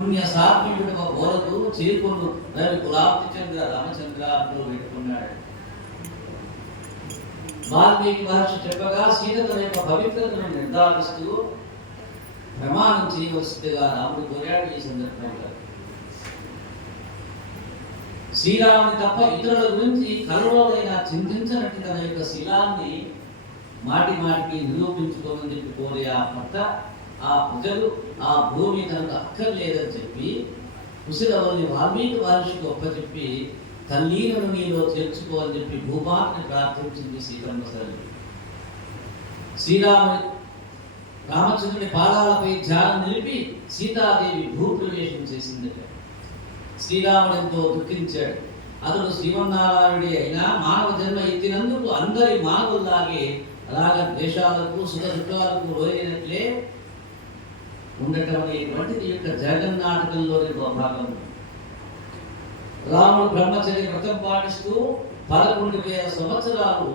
పుణ్య సాత్వికుడు ఒక బోధకు చేరుకుని రవి గులాబీ చంద్ర రామచంద్ర అంటూ పెట్టుకున్నాడు. వాల్మీకి మహర్షి చెప్పగా సీత యొక్క పవిత్రతను నిర్ధారిస్తూ ప్రమాణం చేయవలసిందిగా రాముడు కోరాడు. ఈ సందర్భంగా శ్రీరాముని తప్ప ఇతరుల గురించి కలలోనైనా చింతించినట్టు తన యొక్క శీలాన్ని మాటి మాటికి నిరూపించుకోమని చెప్పి కోరే ఆ భర్త, ఆ ప్రజలు, ఆ భూమి తనకు అక్కర్లేదని చెప్పి కుశలవల్లి వాల్మీకి మహర్షికి ఒప్పచెప్పి తల్లీలను నీలో చేర్చుకోవాలని చెప్పి భూమాతని ప్రార్థించింది సీతమ్మ తల్లి. రామచంద్రుని పాదాలపై ధ్యానం నిలిపి సీతాదేవి భూప్రవేశం చేసిందట. శ్రీరాముడు ఎంతో దుఃఖించాడు. అతడు శ్రీమన్నారాయణుడే అయినా మానవ జన్మ ఎత్తినందుకు అందరి మానవుల్లాగే అలాగే ద్వేషాలకు సుఖ దుఃఖాలకు లోయైనట్లే ఉండటం అనేటువంటిది యొక్క జగన్నాటకంలోని ఒక భాగం. రాముడు బ్రహ్మచర్య వ్రతం పాటిస్తూ 11,000 సంవత్సరాలు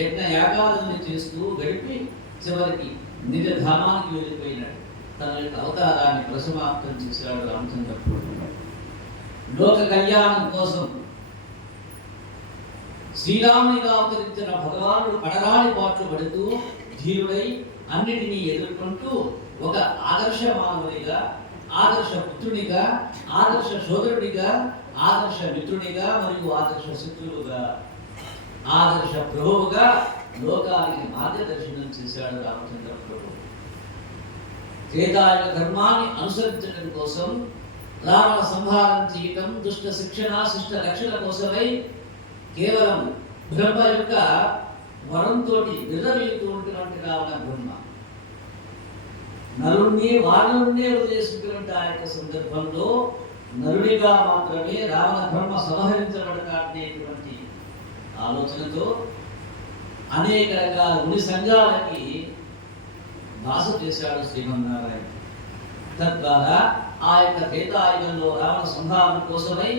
యజ్ఞ యాగాలను చేస్తూ గడిపి చివరికి నిజ ధామానికి వెళ్ళిపోయినాడు. తన యొక్క అవతారాన్ని ప్రసమాప్తం చేశాడు రామచంద్రుడు. లోక కళ్యాణం కోసం శ్రీరామునిగా అవతరించిన భగవానుడు పడరాని పాట్లు పడుతూ ధీరుడై అన్నిటినీ ఎదుర్కొంటూ ఒక ఆదర్శ మానవునిగా, ఆదర్శ పుత్రునిగా, ఆదర్శ సోదరుడిగా, ఆదర్శ మిత్రునిగా మరియు ఆదర్శ శత్రువుగా, ఆదర్శ ప్రభువుగా లోకానికి మార్గదర్శనం చేశాడు రామచంద్ర ప్రభు. త్రేతాయుగ ధర్మాన్ని అనుసరించడం కోసం, రావణ సంహారం చేయటం, దుష్ట శిక్షణ శిష్ట రక్షణ కోసమై కేవలం బ్రహ్మ యొక్క వరంతో విర్రవీగుతూ ఉంటున్నటువంటి రావణ బ్రహ్మ నరుణ్ణి వానరుణ్ణే వదిలేసినటువంటి ఆ యొక్క సందర్భంలో నరుడిగా మాత్రమే రావణ బ్రహ్మ సంహరించబడతాడనేటువంటి ఆలోచనతో అనేక రకాల ముని సంఘాలకి భాష చేశాడు శ్రీమన్నారాయణ. తద్వారా ఆ యొక్క త్రేతాయుగంలో రావణ సంహారం కోసమై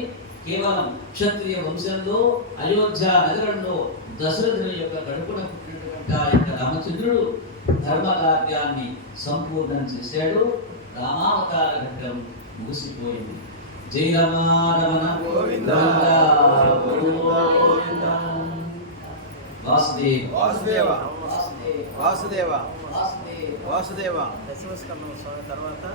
కేవలం క్షత్రియ వంశంలో అయోధ్య నగరంలో దశరథుని యొక్క కడుపున పుట్టినటువంటి ఆ యొక్క రామచంద్రుడు ధర్మకార్యాన్ని సంపూర్ణం చేశాడు. రామావతార ఘట్టం ముగిసిపోయింది. జై రమణ గోవింద వాసుదేవ వాసుదేవ వాసుదేవ వాసుదేవ దశమ స్కందం తర్వాత